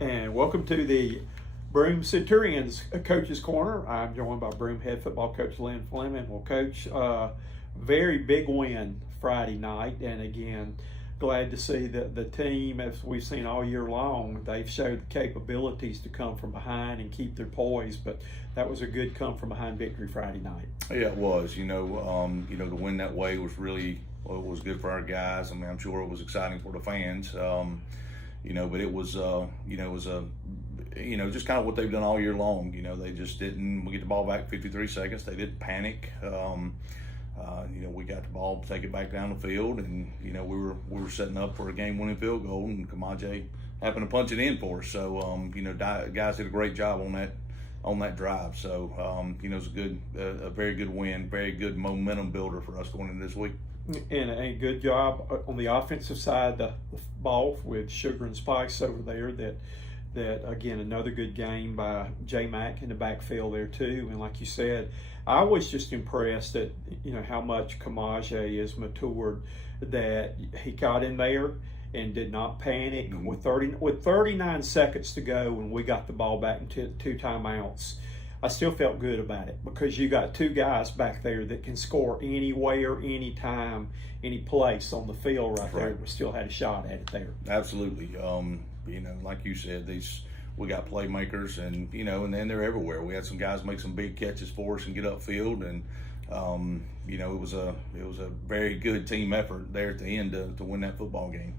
And welcome to the Broome Centurions Coach's Corner. I'm joined by Broome head football coach Lynn Fleming. Well, Coach, very big win Friday night, and again, glad to see that the team, as we've seen all year long, they've showed the capabilities to come from behind and keep their poise. But that was a good come from behind victory Friday night. Yeah, it was. To win that way was really was good for our guys. I mean, I'm sure it was exciting for the fans. But it was, just kind of what they've done all year long. They just didn't. We get the ball back 53 seconds. They didn't panic. We got the ball, take it back down the field, and we were setting up for a game-winning field goal, and Kamaje happened to punch it in for us. So guys did a great job on that drive. So it was a very good win, very good momentum builder for us going into this week. And a good job on the offensive side, the ball with Sugar and Spice over there. That again, another good game by J Mac in the backfield there too. And like you said, I was just impressed at how much Kamaje is matured. That he got in there and did not panic. Mm-hmm. With 39 seconds to go, when we got the ball back into 2 timeouts. I still felt good about it because you got 2 guys back there that can score anywhere, anytime, any place on the field right there. We still had a shot at it there. Absolutely. Like you said, we got playmakers, and then they're everywhere. We had some guys make some big catches for us and get upfield, and it was a very good team effort there at the end to win that football game.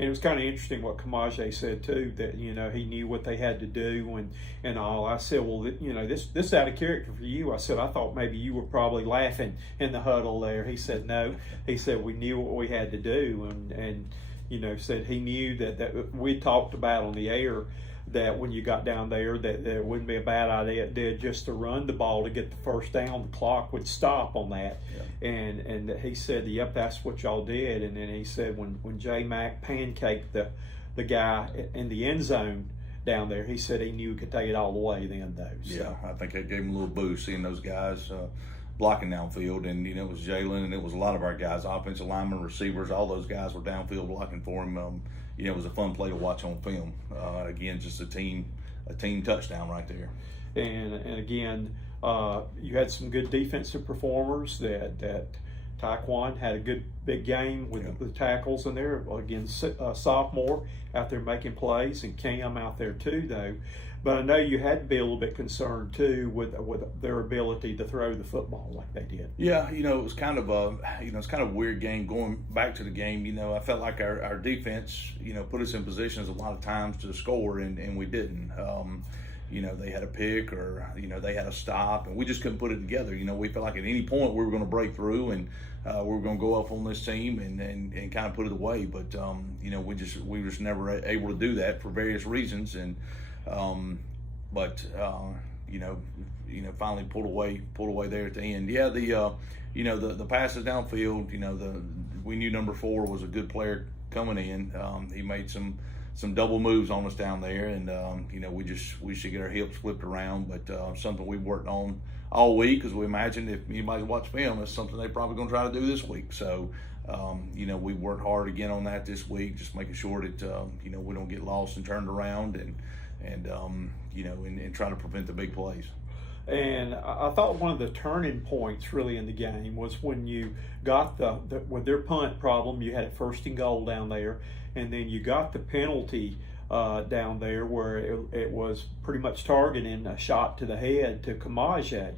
And it was kind of interesting what Kamaje said too, that he knew what they had to do and all. I said, well, this is out of character for you. I said, I thought maybe you were probably laughing in the huddle there. He said, no. He said, we knew what we had to do, and said he knew that we talked about on the air that when you got down there that it wouldn't be a bad idea just to run the ball to get the first down. The clock would stop on that. Yeah. And he said, yep, that's what y'all did. And then he said when J Mac pancaked the guy in the end zone down there, he said he knew he could take it all the way then though. So. Yeah, I think that gave him a little boost seeing those guys blocking downfield, and it was Jalen and it was a lot of our guys, offensive linemen, receivers, all those guys were downfield blocking for him. It was a fun play to watch on film. Again, just a team touchdown right there. And again, you had some good defensive performers. That Taekwon had a good big game with the tackles in there. Again, sophomore out there making plays, and Cam out there too, though. But I know you had to be a little bit concerned too with their ability to throw the football like they did. Yeah, it was kind of a weird game. Going back to the game, I felt like our defense, put us in positions a lot of times to score, and we didn't. They had a pick or they had a stop, and we just couldn't put it together. We felt like at any point we were going to break through and we were going to go up on this team and kind of put it away. But we were just never able to do that for various reasons. And finally pulled away there at the end. Yeah, the passes downfield. We knew number 4 was a good player coming in. He made some double moves on us down there, and we should get our hips flipped around. But something we've worked on all week, because we imagined if anybody's watched film, it's something they're probably going to try to do this week. So we worked hard again on that this week, just making sure that we don't get lost and turned around and try to prevent the big plays. And I thought one of the turning points really in the game was when you got with their punt problem. You had a 1st and goal down there, and then you got the penalty down there where it was pretty much targeting a shot to the head to Kamaje.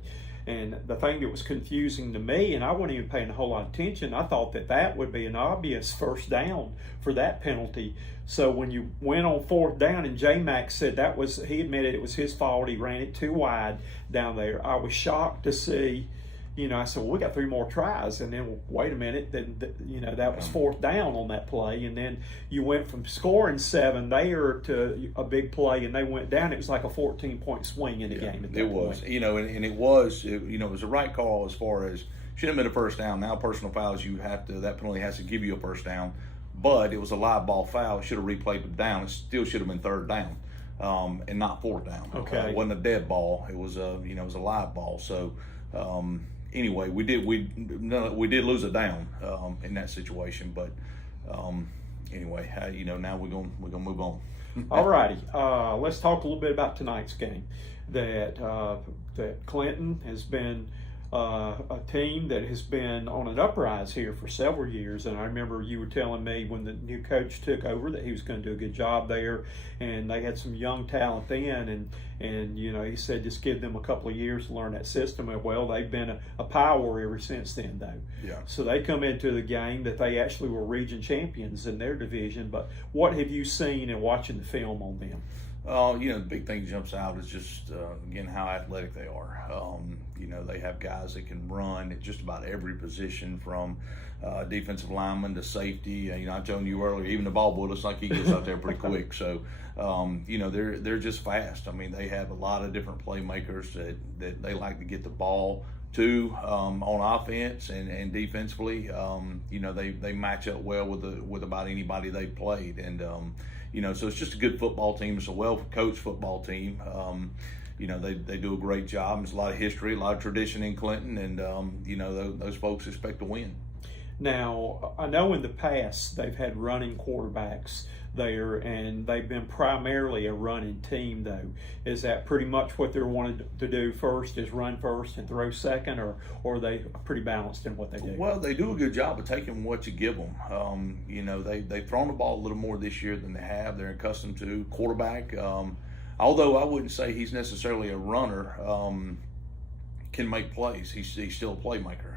And the thing that was confusing to me, and I wasn't even paying a whole lot of attention, I thought that would be an obvious 1st down for that penalty. So when you went on 4th down, and J-Mac said he admitted it was his fault, he ran it too wide down there. I was shocked to see, I said, well, we got 3 more tries. And then, wait a minute, that was 4th down on that play. And then you went from scoring 7 there to a big play, and they went down. It was like a 14-point swing in the game at that point. It was the right call as far as should have been a 1st down. Now personal fouls, that penalty has to give you a 1st down. But it was a live ball foul. It should have replayed it down. It still should have been 3rd down, and not 4th down. Okay. It wasn't a dead ball. It was a live ball. So anyway, we did lose a down in that situation. But anyway, now we're gonna move on. All righty. Let's talk a little bit about tonight's game. That Clinton has been a team that has been on an uprise here for several years, and I remember you were telling me when the new coach took over that he was going to do a good job there, and they had some young talent then, and he said just give them a couple of years to learn that system. And well, they've been a power ever since then, though. Yeah. So they come into the game that they actually were region champions in their division. But what have you seen in watching the film on them? The big thing jumps out is just, again, how athletic they are. They have guys that can run at just about every position from defensive lineman to safety. I told you earlier, even the ball boy looks like he gets out there pretty quick. So, they're just fast. I mean, they have a lot of different playmakers that they like to get the ball to on offense and defensively. They match up well with about anybody they've played. And, so it's just a good football team. It's a well-coached football team. They do a great job. There's a lot of history, a lot of tradition in Clinton, and, those folks expect to win. Now, I know in the past they've had running quarterbacks there, and they've been primarily a running team, though. Is that pretty much what they're wanting to do first, is run first and throw second, or are they pretty balanced in what they do? Well, they do a good job of taking what you give them. They've thrown the ball a little more this year than they have. They're accustomed to quarterback. Although I wouldn't say he's necessarily a runner, can make plays. He's still a playmaker.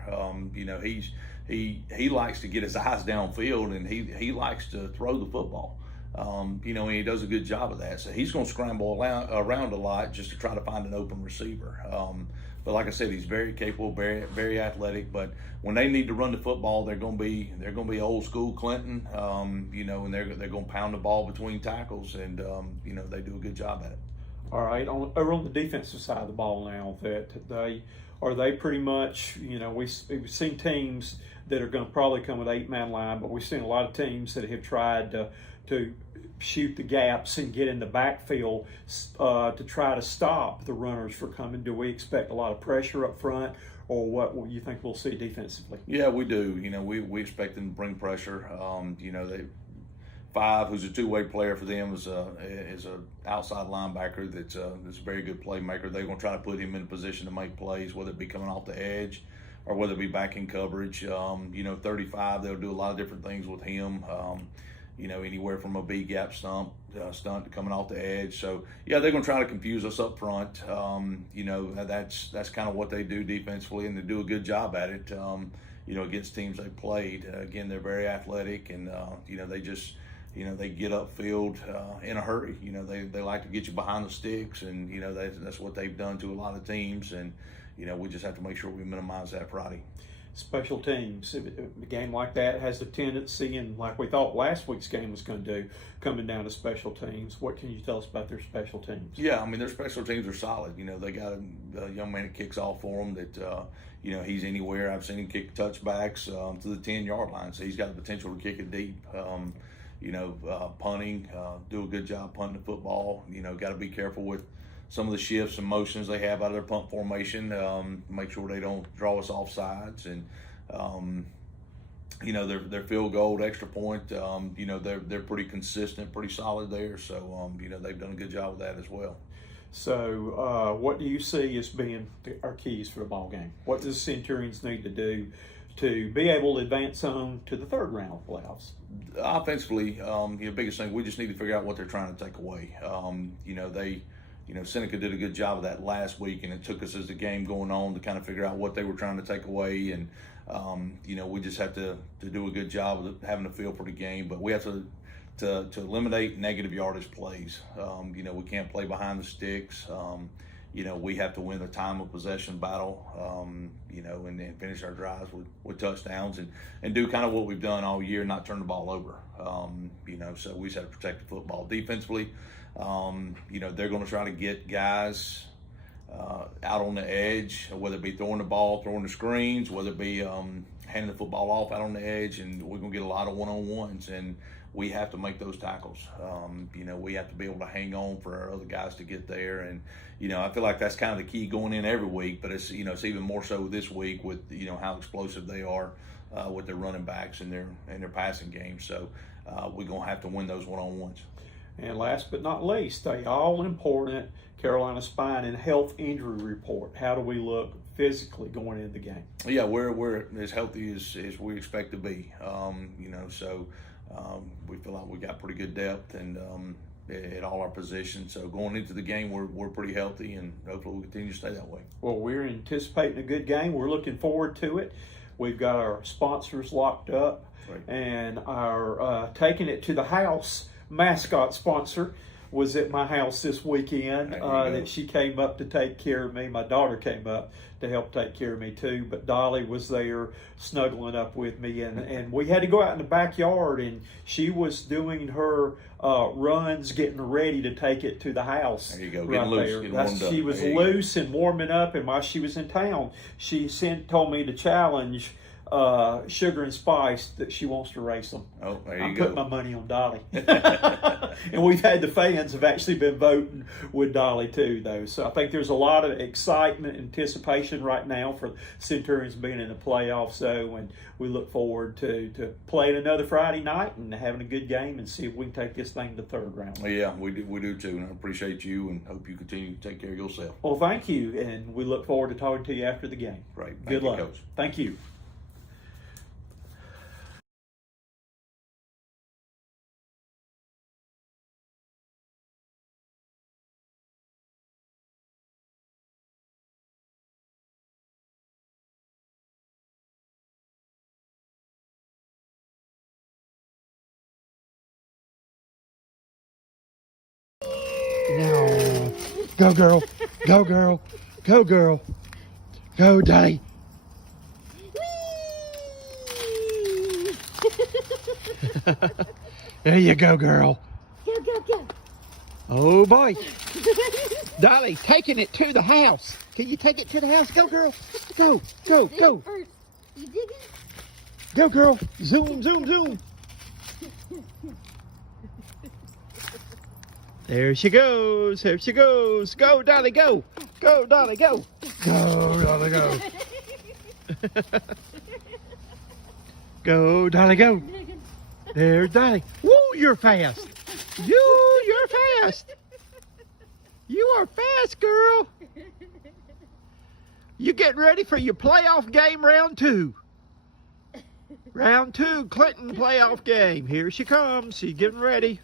He likes to get his eyes downfield, and he likes to throw the football. And he does a good job of that. So he's going to scramble around a lot just to try to find an open receiver. But like I said, he's very capable, very, very athletic. But when they need to run the football, they're going to be old school Clinton. And they're going to pound the ball between tackles, and they do a good job at it. All right, over on the defensive side of the ball now, they pretty much, we've seen teams that are going to probably come with 8-man line, but we've seen a lot of teams that have tried to shoot the gaps and get in the backfield to try to stop the runners from coming. Do we expect a lot of pressure up front, or what will you think we'll see defensively? Yeah, we do. We expect them to bring pressure. Five, who's a two-way player for them, is a outside linebacker that's a very good playmaker. They're going to try to put him in a position to make plays, whether it be coming off the edge or whether it be back in coverage. 35, they'll do a lot of different things with him. Anywhere from a B gap stunt to coming off the edge. So yeah, they're going to try to confuse us up front. That's kind of what they do defensively, and they do a good job at it. Against teams they've played. Again, they're very athletic, and they just. They get upfield in a hurry. They like to get you behind the sticks, and that's what they've done to a lot of teams. And we just have to make sure we minimize that Friday. Special teams. A game like that has a tendency, and like we thought last week's game was going to do, coming down to special teams. What can you tell us about their special teams? Yeah, their special teams are solid. They got a young man that kicks off for them that, he's anywhere. I've seen him kick touchbacks to the 10-yard line, so he's got the potential to kick it deep. Punting, do a good job punting the football. Got to be careful with some of the shifts and motions they have out of their punt formation. Make sure they don't draw us off sides. And, their field goal, extra point, they're pretty consistent, pretty solid there. So, they've done a good job with that as well. So, what do you see as being our keys for the ball game? What does Centurions need to do to be able to advance on to the third round of playoffs? Offensively, biggest thing, we just need to figure out what they're trying to take away. Seneca did a good job of that last week, and it took us as the game going on to kind of figure out what they were trying to take away. And, we just have to do a good job of having a feel for the game, but we have to eliminate negative yardage plays. We can't play behind the sticks. We have to win the time of possession battle, and finish our drives with touchdowns and do kind of what we've done all year, not turn the ball over. So we just have to protect the football. Defensively, they're going to try to get guys out on the edge, whether it be throwing the ball, throwing the screens, whether it be handing the football off out on the edge, and we're going to get a lot of one-on-ones, and we have to make those tackles. We have to be able to hang on for our other guys to get there. And, I feel like that's kind of the key going in every week, but it's even more so this week with, how explosive they are with their running backs and their passing game. So we're going to have to win those one-on-ones. And last but not least, the all-important Carolina Spine and Health Injury Report. How do we look physically going into the game? Yeah, we're as healthy as we expect to be. So we feel like we got pretty good depth and at all our positions. So going into the game, we're pretty healthy, and hopefully we'll continue to stay that way. Well, we're anticipating a good game. We're looking forward to it. We've got our sponsors locked up, Right. and our Taking It to the House mascot sponsor was at my house this weekend. That she came up to take care of me. My daughter came up to help take care of me too, but Dolly was there snuggling up with me, and we had to go out in the backyard, and she was doing her runs, getting ready to take it to the house. There you go, right getting loose, there. getting warmed up. She was There you go. loose and warming up, and while she was in town, she told me to challenge Sugar and Spice that she wants to race them. Oh, there you I'm go. putting my money on Dolly. And we've had the fans have actually been voting with Dolly too, though. So I think there's a lot of excitement, anticipation right now for Centurions being in the playoffs. So, and we look forward to playing another Friday night and having a good game and see if we can take this thing to the third round. Yeah, we do too, and I appreciate you and hope you continue to take care of yourself. Well, thank you, and we look forward to talking to you after the game. Great. Thank Good you, luck. Coach. Thank you. No. Go, girl. Go, girl. Go, girl. Go, Dolly. There you go, girl. Go, go, go. Oh, boy. Dolly, taking it to the house. Can you take it to the house? Go, girl. Go, go, go. First, you dig it? Go, girl. Zoom, zoom, zoom. There she goes. There she goes. Go, Dolly, go. Go, Dolly, go. Go, Dolly, go. Go, Dolly, go. There's Dolly. Woo, you're fast. You're fast. You are fast, girl. You getting ready for your playoff game, round 2. Round 2, Clinton playoff game. Here she comes. She's getting ready.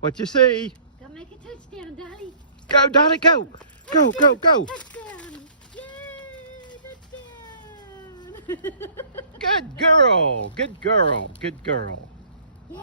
What you see? Go make a touchdown, Dolly. Go, Dolly, go. Go, go, go. Touchdown. Yay, touchdown. Good girl. Good girl. Good girl. Yay.